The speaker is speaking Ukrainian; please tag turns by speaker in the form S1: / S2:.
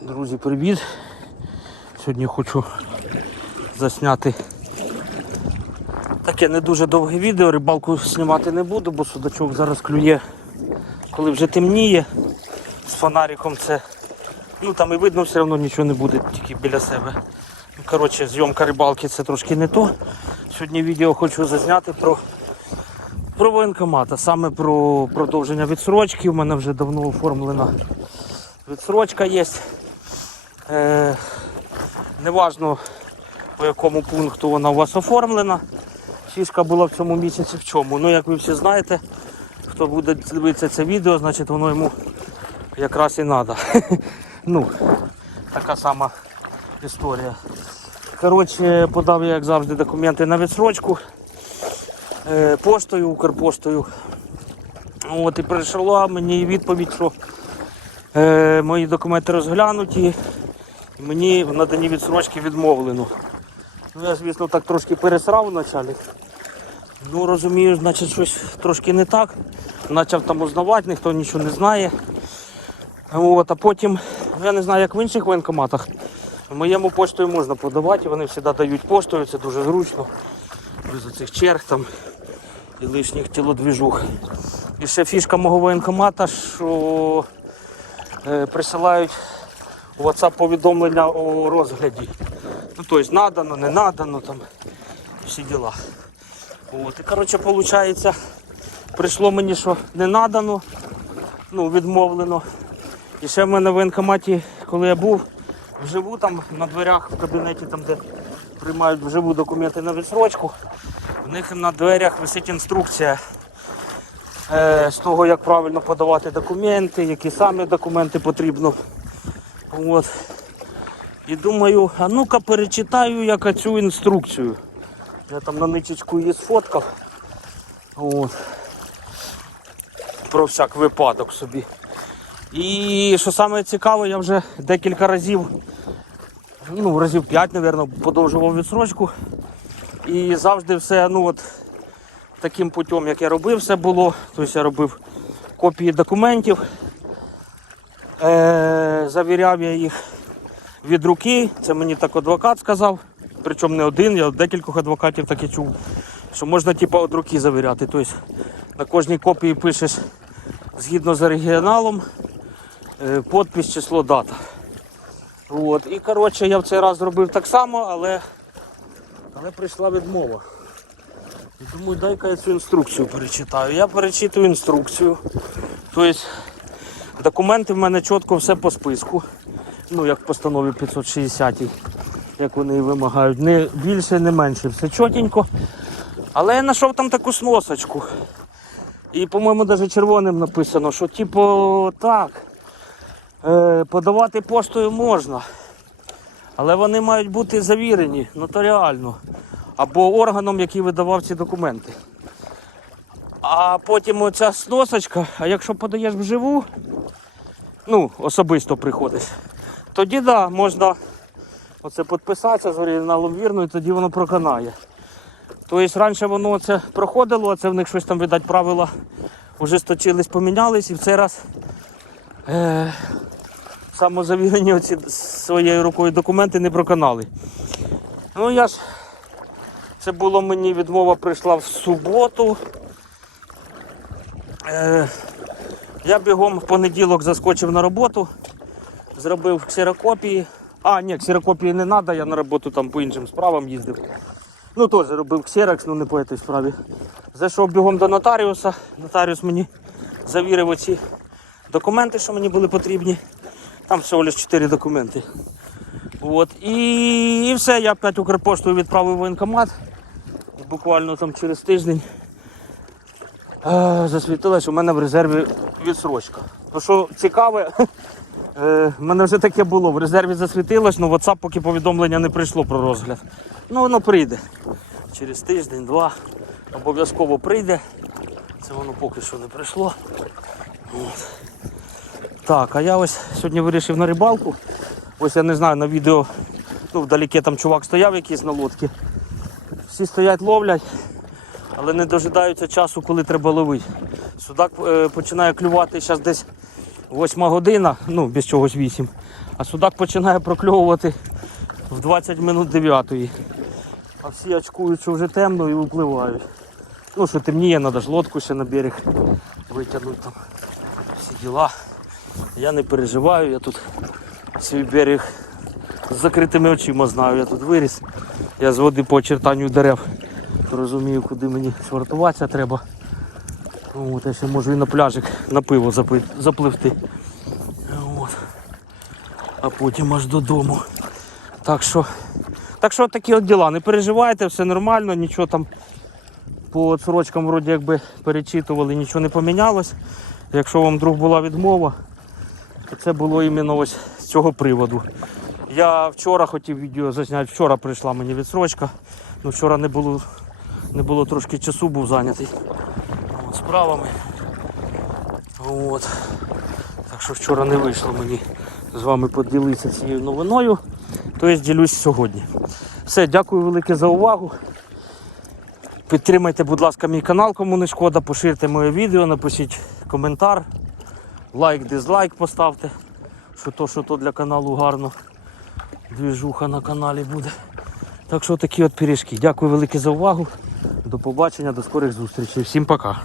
S1: Друзі, привіт! Сьогодні хочу засняти таке не дуже довге відео, рибалку знімати не буду, бо судачок зараз клює, коли вже темніє. З фонариком це. Ну там і видно все одно нічого не буде, тільки біля себе. Ну, Коротше, зйомка рибалки це трошки не то. Сьогодні відео хочу зазняти про, про воєнкомат, а саме про продовження відсрочки. У мене вже давно оформлена відсрочка є. Е, неважно по якому пункту вона у вас оформлена. Фішка була в цьому місяці в чому. Ну, як ви всі знаєте, хто буде дивитися це відео, значить воно йому якраз і треба. ну, така сама історія. Коротше, подав я, як завжди, документи на відсрочку е, поштою, Укрпоштою. От і прийшла мені відповідь, що е, мої документи розглянуті, мені в наданні відсрочки відмовлено. Ну, я, звісно, так трошки пересрав вначалі. Ну, розумію, значить, щось трошки не так. Почав там узнавати, ніхто нічого не знає. От, а потім, ну, я не знаю, як в інших воєнкоматах, в моєму поштою можна подавати, вони завжди дають поштою, це дуже зручно. Без цих черг там і лишніх тілодвіжух. І ще фішка мого воєнкомата, що е, присилають WhatsApp повідомлення о розгляді. Ну, тобто надано, не надано, там всі діла. От, і коротше, виходить, прийшло мені, що не надано, ну, відмовлено. І ще в мене в воєнкоматі, коли я був, вживу там на дверях в кабінеті, там, де приймають вживу документи на відсрочку, в них на дверях висить інструкція е, з того, як правильно подавати документи, які саме документи потрібно. От. І думаю, а ну-ка перечитаю я цю інструкцію. Я там на ничечку її сфоткав. От. Про всяк випадок собі. І що саме цікаве, я вже декілька разів, ну, разів 5, мабуть, подовжував відсрочку. І завжди все, ну от таким путем, як я робив, все було. Тобто я робив копії документів, е- завіряв я їх від руки. Це мені так адвокат сказав. Причому не один, я декількох адвокатів таке чув, що можна типу, від руки завіряти. Тобто на кожній копії пишеш згідно з оригіналом, е, подпис, число, дата. От. І коротше я в цей раз зробив так само, але, але прийшла відмова. І думаю, дай-ка я цю інструкцію перечитаю. Я перечитую інструкцію. Тобто документи в мене чітко все по списку. Ну, як в постанові 560, як вони і вимагають. Не більше, не менше, все чотенько. Але я знайшов там таку сносочку. І, по-моєму, навіть червоним написано, що типу так, е, подавати поштою можна. Але вони мають бути завірені нотаріально або органом, який видавав ці документи. А потім оця сносочка, а якщо подаєш вживу, ну, особисто приходиш, тоді да, можна оце підписатися з оригіналом вірно, і тоді воно проканає. Тобто раніше воно це проходило, а це в них щось там, видать, правила ужесточились, помінялись і в цей раз е, самозавірені оці своєю рукою документи не проканали. Ну я ж, це було мені відмова прийшла в суботу. Е, я бігом в понеділок заскочив на роботу, зробив ксерокопії. А, ні, ксерокопії не треба, я на роботу там по іншим справам їздив. Ну теж робив ксерокс, ну не по цій справі. Зайшов бігом до нотаріуса. Нотаріус мені завірив оці документи, що мені були потрібні. Там всього лише 4 документи. От. І, і все, я опять Укрпоштою відправив воєнкомат. Буквально там через тиждень е, засвітилось, що в мене в резерві відсрочка. То що цікаве, е, в мене вже таке було. В резерві засвітилось, але WhatsApp поки повідомлення не прийшло про розгляд. Ну воно прийде. Через тиждень-два обов'язково прийде. Це воно поки що не прийшло. От. Так, а я ось сьогодні вирішив на рибалку. Ось я не знаю на відео, ну вдалеке там чувак стояв якийсь на лодці. Всі стоять, ловлять, але не дожидаються часу, коли треба ловити. Судак е, починає клювати зараз десь 8 година, ну без чогось 8. А судак починає прокльовувати в 20 минут 9. А всі очкують, що вже темно і випливають. Ну що темніє, треба ж лодку ще на берег витягнути там. Всі діла. Я не переживаю, я тут свій берег з закритими очима знаю. Я тут виріс. Я з води по очертанню дерев розумію, куди мені швартуватися треба. От, я ще можу і на пляжик на пиво запливти. От. А потім аж додому. Так що, так що такі от діла. Не переживайте, все нормально, нічого там по сорочкам вроді якби перечитували, нічого не помінялось. Якщо вам вдруг була відмова, то це було іменно ось з цього приводу. Я вчора хотів відео зазняти, вчора прийшла мені відсрочка. Ну вчора не було, не було трошки часу, був зайнятий от, справами. От. Так що вчора не вийшло мені з вами поділитися цією новиною. То я ділюсь сьогодні. Все, дякую велике за увагу. Підтримайте, будь ласка, мій канал, кому не шкода, поширте моє відео, напишіть коментар, лайк, дизлайк поставте, що то, що то для каналу гарно. Двіжуха на каналі буде. Так що такі от пиріжки. Дякую велике за увагу. До побачення, до скорих зустрічей. Всім пока.